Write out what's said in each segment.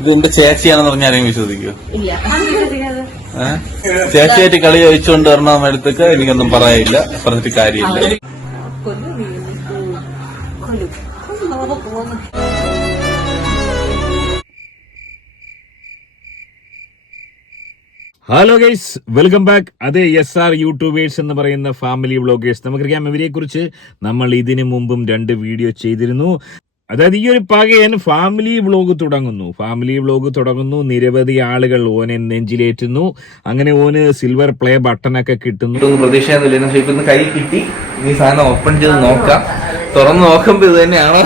ഇത് എന്റെ ചേച്ചിയാണെന്ന് പറഞ്ഞ ആരെങ്കിലും വിശ്വസിക്കോ? ഇല്ല. ചേച്ചിയായിട്ട് കളി ചോദിച്ചുകൊണ്ട് വരണം അടുത്തേക്ക് എനിക്കൊന്നും പറയാനില്ല, പറഞ്ഞിട്ട് കാര്യമില്ല. Hello guys, welcome back. അതെ, SR യൂട്യൂബേഴ്സ് എന്ന് പറയുന്ന ഫാമിലി വ്ളോഗേഴ്സ്. നമുക്കറിയാം, ഇവരെ കുറിച്ച് നമ്മൾ ഇതിനു മുമ്പും 2 വീഡിയോ ചെയ്തിരുന്നു. അതായത് ഈ ഒരു പകയൻ ഫാമിലി വ്ളോഗ് തുടങ്ങുന്നു. നിരവധി ആളുകൾ ഓനെ നെഞ്ചിലേറ്റുന്നു. അങ്ങനെ ഓന് സിൽവർ പ്ലേ ബട്ടണൊക്കെ കിട്ടുന്നു. പ്രതീക്ഷയൊന്നുമില്ല. ഇപ്പൊ കൈ കിട്ടി, ഈ സാധനം ഓപ്പൺ ചെയ്ത് നോക്കാം. തുറന്ന് നോക്കുമ്പോ ഇത് തന്നെയാണോ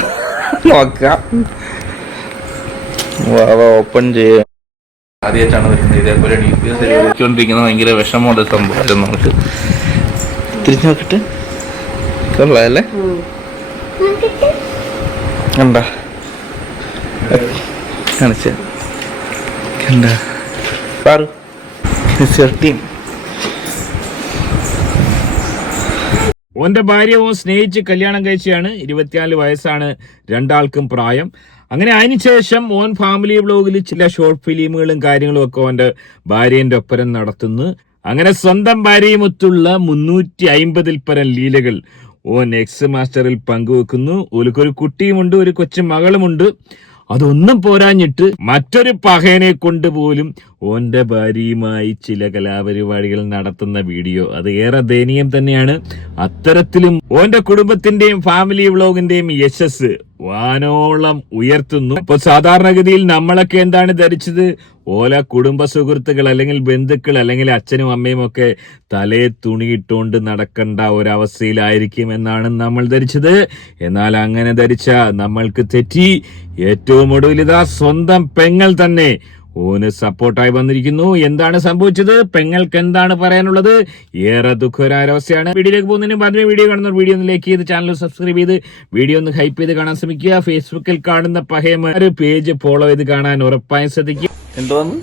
നോക്കാം. ഓപ്പൺ ചെയ്യാം. ആദ്യമായിട്ടാണ് വരുന്നത് ഇതേപോലെ ഡീപ്പിക്കൊണ്ടിരിക്കുന്ന ഭയങ്കര വിഷമമുള്ള സംഭവമായിരുന്നു. നമുക്ക് തിരിച്ചു നോക്കിട്ട് കൊള്ളാല്ലേ? കണ്ട കാണിച്ച കണ്ട പാറു ടീം. ഓന്റെ ഭാര്യ ഓൻ സ്നേഹിച്ച് കല്യാണം കഴിച്ചാണ്. 24 വയസ്സാണ് രണ്ടാൾക്കും പ്രായം. അങ്ങനെ അതിനുശേഷം ഓൻ ഫാമിലി വ്ളോഗിൽ ചില ഷോർട്ട് ഫിലിമുകളും കാര്യങ്ങളും ഒക്കെ ഓന്റെ ഭാര്യന്റെ ഒപ്പരം നടത്തുന്നു. അങ്ങനെ സ്വന്തം ഭാര്യയുമൊത്തുള്ള 350-ൽ പരം ലീലകൾ ഓൻ എക്സ് മാസ്റ്ററിൽ പങ്കുവെക്കുന്നു. ഓൽക്കൊരു കുട്ടിയുമുണ്ട്, ഒരു കൊച്ചു മകളുമുണ്ട്. അതൊന്നും പോരാഞ്ഞിട്ട് മറ്റൊരു പഹയനെ കൊണ്ട് പോലും ഓന്റെ ഭാര്യയുമായി ചില കലാപരിപാടികൾ നടത്തുന്ന വീഡിയോ, അത് ഏറെ ദയനീയം തന്നെയാണ്. അത്തരത്തിലും ഓന്റെ കുടുംബത്തിന്റെയും ഫാമിലി വ്ളോഗിന്റെയും യശസ് വാനോളം ഉയർത്തുന്നു. ഇപ്പൊ സാധാരണഗതിയിൽ നമ്മളൊക്കെ എന്താണ് ധരിച്ചത്? ഓല കുടുംബ സുഹൃത്തുക്കൾ അല്ലെങ്കിൽ ബന്ധുക്കൾ അല്ലെങ്കിൽ അച്ഛനും അമ്മയും ഒക്കെ തലേ തുണിയിട്ടോണ്ട് നടക്കേണ്ട ഒരവസ്ഥയിലായിരിക്കും എന്നാണ് നമ്മൾ ധരിച്ചത്. എന്നാൽ അങ്ങനെ ധരിച്ച നമ്മൾക്ക് തെറ്റി. ഏറ്റവും ഒടുവിൽ ഇതാ സ്വന്തം പെങ്ങൾ തന്നെ ഓന് സപ്പോർട്ടായി വന്നിരിക്കുന്നു. എന്താണ് സംഭവിച്ചത്? പെങ്ങൾക്ക് എന്താണ് പറയാനുള്ളത്? ഏറെ ദുഃഖകരവസ്ഥയാണ്. വീഡിയോയിലേക്ക് പോകുന്നതിന് മുമ്പ് വീഡിയോ കാണുന്ന വീഡിയോ ഒന്ന് ലൈക്ക് ചെയ്ത് ചാനൽ സബ്സ്ക്രൈബ് ചെയ്ത് വീഡിയോ ഒന്ന് ഹൈപ്പ് ചെയ്ത് കാണാൻ ശ്രമിക്കുക. ഫേസ്ബുക്കിൽ കാണുന്ന പഹയമാര് പേജ് ഫോളോ ചെയ്ത് കാണാൻ ഉറപ്പായും ശ്രദ്ധിക്കുക. എന്തോന്ന്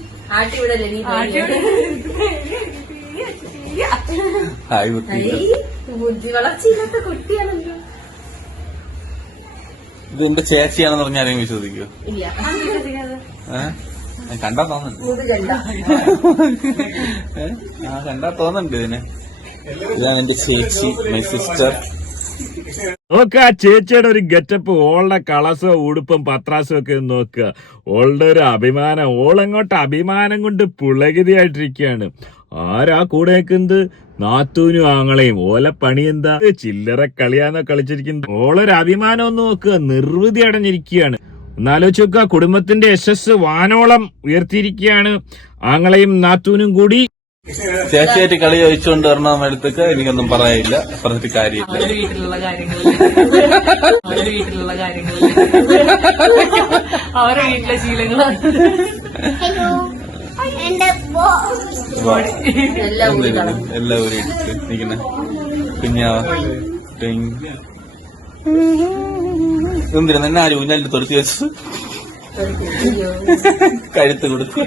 ഇത് എന്റെ ചേച്ചിയാണെന്ന് പറഞ്ഞ ആരെങ്കിലും വിശ്വസിക്കോ? ഇല്ല. കണ്ടാ തോന്നുന്നുണ്ട്. കണ്ടാ തോന്നുന്നുണ്ട് ഇതിനെ. ഇതാണ് എന്റെ ചേച്ചി, മൈ സിസ്റ്റർ. നോക്ക, ചേച്ചിയുടെ ഒരു ഗെറ്റപ്പ്, ഓളുടെ കളസോ ഉടുപ്പും പത്രാസും ഒക്കെ നോക്കുക. ഓളുടെ ഒരു അഭിമാനം, ഓളെങ്ങോട്ട് അഭിമാനം കൊണ്ട് പുളകിതയായിട്ടിരിക്കുകയാണ്. ആരാ കൂടെ നിൽക്കുന്നത്? നാത്തൂനും ആങ്ങളെയും. ഓല പണി എന്താ? ചില്ലറ കളിയാന്നോ കളിച്ചിരിക്കുന്നത്? ഓളൊരു അഭിമാനം ഒന്ന് നോക്കുക, നിർവൃതി അടഞ്ഞിരിക്കുകയാണ്. ഒന്നാലോചിച്ച് നോക്കുക, കുടുംബത്തിന്റെ യശസ് വാനോളം ഉയർത്തിയിരിക്കുകയാണ് ആങ്ങളെയും നാത്തൂനും കൂടി. ചേച്ചിയായിട്ട് കളി ചോദിച്ചുകൊണ്ട് വരണം അടുത്തേക്ക് എനിക്കൊന്നും പറയാനില്ല, പറഞ്ഞിട്ട് കാര്യമില്ല. വീട്ടിലുള്ള കാര്യങ്ങൾ അവരുടെ വീട്ടിലെ ശീലങ്ങളാണ്. എല്ലാവരും എടുത്ത് നിൽക്കുന്ന കുഞ്ഞാവ എന്തിനാ എന്നെ ആരും ഊഞ്ഞാലിട്ട് തൊടുത്തി വെച്ചു കഴുത്ത് കൊടുക്കും.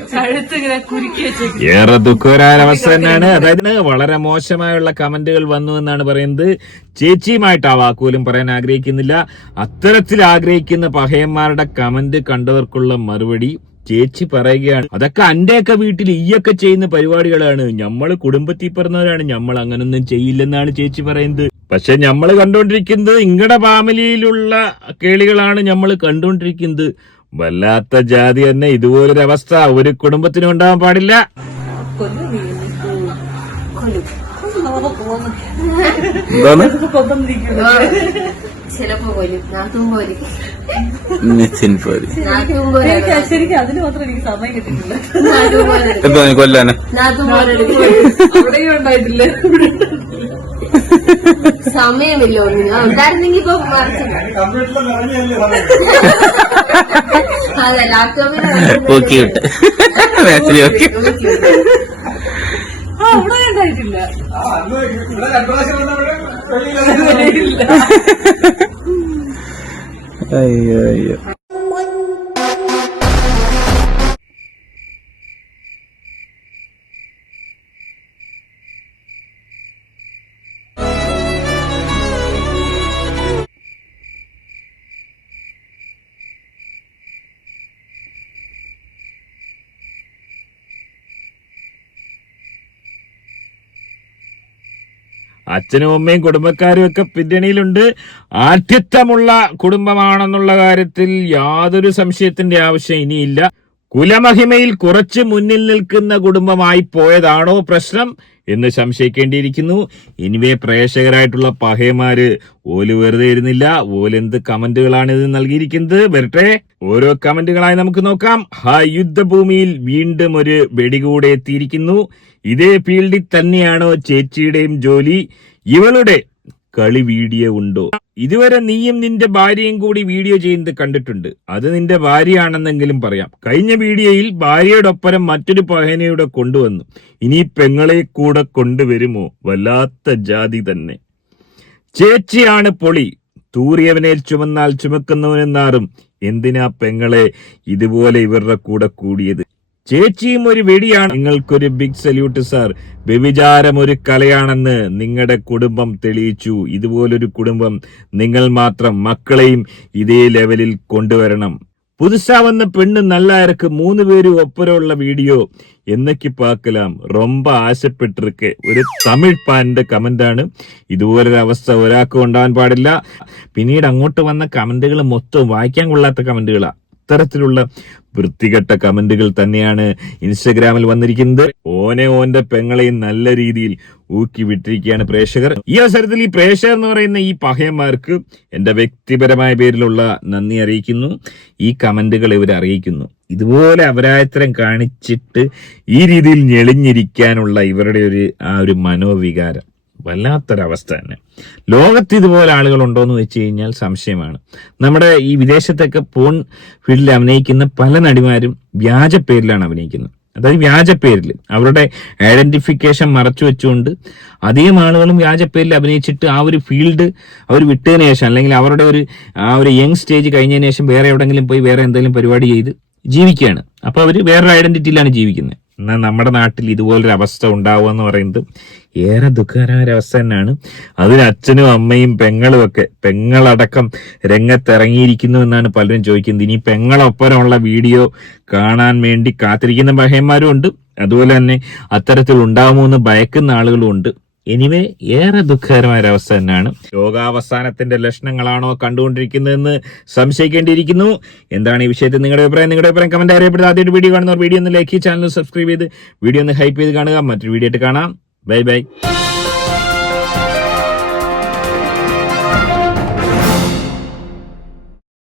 ഏറെ ദുഃഖകരമായ അവസ്ഥ തന്നെയാണ്. അതായത് വളരെ മോശമായുള്ള കമന്റുകൾ വന്നു എന്നാണ് പറയുന്നത്. ചേച്ചിയുമായിട്ട് ആ വാക്കുപോലും പറയാൻ ആഗ്രഹിക്കുന്നില്ല. അത്തരത്തിൽ ആഗ്രഹിക്കുന്ന പഹയന്മാരുടെ കമന്റ് കണ്ടവർക്കുള്ള മറുപടി ചേച്ചി പറയുകയാണ്, അതൊക്കെ അന്റെയൊക്കെ വീട്ടിൽ ഈയൊക്കെ ചെയ്യുന്ന പരിപാടികളാണ്, ഞമ്മള് കുടുംബത്തിൽ പറഞ്ഞവരാണ്, ഞമ്മൾ അങ്ങനൊന്നും ചെയ്യില്ലെന്നാണ് ചേച്ചി പറയുന്നത്. പക്ഷെ ഞമ്മള് കണ്ടുകൊണ്ടിരിക്കുന്നത് ഇങ്ങടെ ഫാമിലിയിലുള്ള കേളികളാണ് ഞമ്മള് കണ്ടുകൊണ്ടിരിക്കുന്നത്. വല്ലാത്ത ജാതി തന്നെ. ഇതുപോലൊരവസ്ഥ ഒരു കുടുംബത്തിനും ഉണ്ടാവാൻ പാടില്ല. ചിലപ്പോ പോലും നാത്തും പോലും ശരിക്കും അതിന് മാത്രം എനിക്ക് സമയം കിട്ടിയിട്ടില്ല. കൊല്ലാന് നാത്തും അവിടെയും ഉണ്ടായിട്ടില്ല. സമയമില്ല ഒന്നിനും. ഉണ്ടായിരുന്നെങ്കിൽ ഇപ്പൊ അതെ ലാപ്ടോപ്പിൽ അവിടെ ഉണ്ടായിട്ടില്ല. അയ്യോ അയ്യോ. അച്ഛനും അമ്മയും കുടുംബക്കാരും ഒക്കെ പിന്നണിയിലുണ്ട്. ആഠ്യത്വമുള്ള കുടുംബമാണെന്നുള്ള കാര്യത്തിൽ യാതൊരു സംശയത്തിന്റെ ആവശ്യം ഇനിയില്ല. കുലമഹിമയിൽ കുറച്ച് മുന്നിൽ നിൽക്കുന്ന കുടുംബമായി പോയതാണോ പ്രശ്നം എന്ന് സംശയിക്കേണ്ടിയിരിക്കുന്നു. ഇനിവേ പ്രേക്ഷകരായിട്ടുള്ള പഹയമാര് ഓല് വെറുതെ ഇരുന്നില്ല. ഓലെന്ത് കമന്റുകളാണ് ഇത് നൽകിയിരിക്കുന്നത് വരട്ടെ. ഓരോ കമന്റുകളായി നമുക്ക് നോക്കാം. യുദ്ധഭൂമിയിൽ വീണ്ടും ഒരു വെടികൂടെ എത്തിയിരിക്കുന്നു. ഇതേ ഫീൽഡിൽ തന്നെയാണോ ചേച്ചിയുടെയും ജോലി? ഇവളുടെ കളി വീഡിയോ ഉണ്ടോ? ഇതുവരെ നീയും നിന്റെ ഭാര്യയും കൂടി വീഡിയോ ചെയ്യുന്നത് കണ്ടിട്ടുണ്ട്. അത് നിന്റെ ഭാര്യയാണെന്നെങ്കിലും പറയാം. കഴിഞ്ഞ വീഡിയോയിൽ ഭാര്യയോടൊപ്പം മറ്റൊരു പഹനയുടെ കൊണ്ടുവന്നു. ഇനി പെങ്ങളെ കൂടെ കൊണ്ടുവരുമോ? വല്ലാത്ത ജാതി തന്നെ. ചേച്ചിയാണ് പൊളി. തൂറിയവനെ ചുമന്നാൽ ചുമക്കുന്നവനെന്നാറും. എന്തിനാ പെങ്ങളെ ഇതുപോലെ ഇവരുടെ കൂടെ കൂടിയത്? ചേച്ചിയും ഒരു വെടിയാണ്. നിങ്ങൾക്കൊരു ബിഗ് സല്യൂട്ട് സാർ. വ്യഭിചാരം ഒരു കലയാണെന്ന് നിങ്ങളുടെ കുടുംബം തെളിയിച്ചു. ഇതുപോലൊരു കുടുംബം നിങ്ങൾ മാത്രം. മക്കളെയും ഇതേ ലെവലിൽ കൊണ്ടുവരണം. പുതുസാ വന്ന പെണ്ണ് നല്ലായിരക്ക് 3 പേര് ഒപ്പരമുള്ള വീഡിയോ എന്നൊക്കെ പാക്കലാം. ரொம்ப ആശപ്പെട്ടിരിക്കെ. ഒരു തമിഴ് പാനിന്റെ കമന്റാണ്. ഇതുപോലൊരു അവസ്ഥ ഒരാൾക്കും ഉണ്ടാവാൻ പാടില്ല. പിന്നീട് അങ്ങോട്ട് വന്ന കമന്റുകൾ മൊത്തം വായിക്കാൻ കൊള്ളാത്ത കമന്റുകളാ. ഇത്തരത്തിലുള്ള വൃത്തികെട്ട കമന്റുകൾ തന്നെയാണ് ഇൻസ്റ്റഗ്രാമിൽ വന്നിരിക്കുന്നത്. ഓന്റെ പെങ്ങളെയും നല്ല രീതിയിൽ ഊക്കി വിട്ടിരിക്കുകയാണ് പ്രേക്ഷകർ. ഈ അവസരത്തിൽ ഈ പ്രേക്ഷകർ എന്ന് പറയുന്ന ഈ പഹയന്മാർക്ക് എന്റെ വ്യക്തിപരമായ പേരിലുള്ള നന്ദി അറിയിക്കുന്നു. ഈ കമന്റുകൾ ഇവർ അറിയിക്കുന്നു. ഇതുപോലെ അപരാധത്തരം കാണിച്ചിട്ട് ഈ രീതിയിൽ ഞെളിഞ്ഞിരിക്കാനുള്ള ഇവരുടെ ഒരു മനോവികാരം വല്ലാത്തൊരവസ്ഥ തന്നെ. ലോകത്ത് ഇതുപോലെ ആളുകളുണ്ടോ എന്ന് വെച്ച് കഴിഞ്ഞാൽ സംശയമാണ്. നമ്മുടെ ഈ വിദേശത്തൊക്കെ പോൺ ഫീൽഡിൽ അഭിനയിക്കുന്ന പല നടിമാരും വ്യാജ പേരിലാണ് അഭിനയിക്കുന്നത്. അതായത് വ്യാജ പേരിൽ അവരുടെ ഐഡന്റിഫിക്കേഷൻ മറച്ചു വെച്ചുകൊണ്ട് അധികം ആളുകളും വ്യാജ പേരിൽ അഭിനയിച്ചിട്ട് ആ ഒരു ഫീൽഡ് അവർ വിട്ടതിന് ശേഷം, അല്ലെങ്കിൽ അവരുടെ ആ ഒരു യങ് സ്റ്റേജ് കഴിഞ്ഞതിന് ശേഷം വേറെ എവിടെങ്കിലും പോയി വേറെ എന്തെങ്കിലും പരിപാടി ചെയ്ത് ജീവിക്കുകയാണ്. അപ്പൊ അവര് വേറൊരു ഐഡന്റിറ്റിയിലാണ് ജീവിക്കുന്നത്. എന്നാൽ നമ്മുടെ നാട്ടിൽ ഇതുപോലൊരു അവസ്ഥ ഉണ്ടാവുക എന്ന് പറയുന്നത് ഏറെ ദുഃഖകരമായ അവസ്ഥ തന്നെയാണ്. അതിന് അച്ഛനും അമ്മയും പെങ്ങളും ഒക്കെ, പെങ്ങളടക്കം രംഗത്തിറങ്ങിയിരിക്കുന്നു എന്നാണ് പലരും ചോദിക്കുന്നത്. ഇനി പെങ്ങളൊപ്പരമുള്ള വീഡിയോ കാണാൻ വേണ്ടി കാത്തിരിക്കുന്ന പഹയന്മാരും ഉണ്ട്. അതുപോലെ തന്നെ അത്തരത്തിൽ ഉണ്ടാവുമോ എന്ന് ഭയക്കുന്ന ആളുകളും ഉണ്ട്. എനിവേ ഏറെ ദുഃഖകരമായ ഒരവസ്ഥ തന്നെയാണ്. രോഗാവസാനത്തിന്റെ ലക്ഷണങ്ങളാണോ കണ്ടുകൊണ്ടിരിക്കുന്നതെന്ന് സംശയിക്കേണ്ടിയിരിക്കുന്നു. എന്താണ് ഈ വിഷയത്തിൽ നിങ്ങളുടെ അഭിപ്രായം കമന്റ് അറിയപ്പെടുന്നത്. ആദ്യമായിട്ട് വീഡിയോ കാണുന്നവർ വീഡിയോ ഒന്ന് ലൈക്ക്, ചാനൽ സബ്സ്ക്രൈബ് ചെയ്ത് വീഡിയോ ഒന്ന് ഹൈപ്പ് ചെയ്ത് കാണുക. മറ്റൊരു വീഡിയോ ആയിട്ട് കാണാം. Bye bye.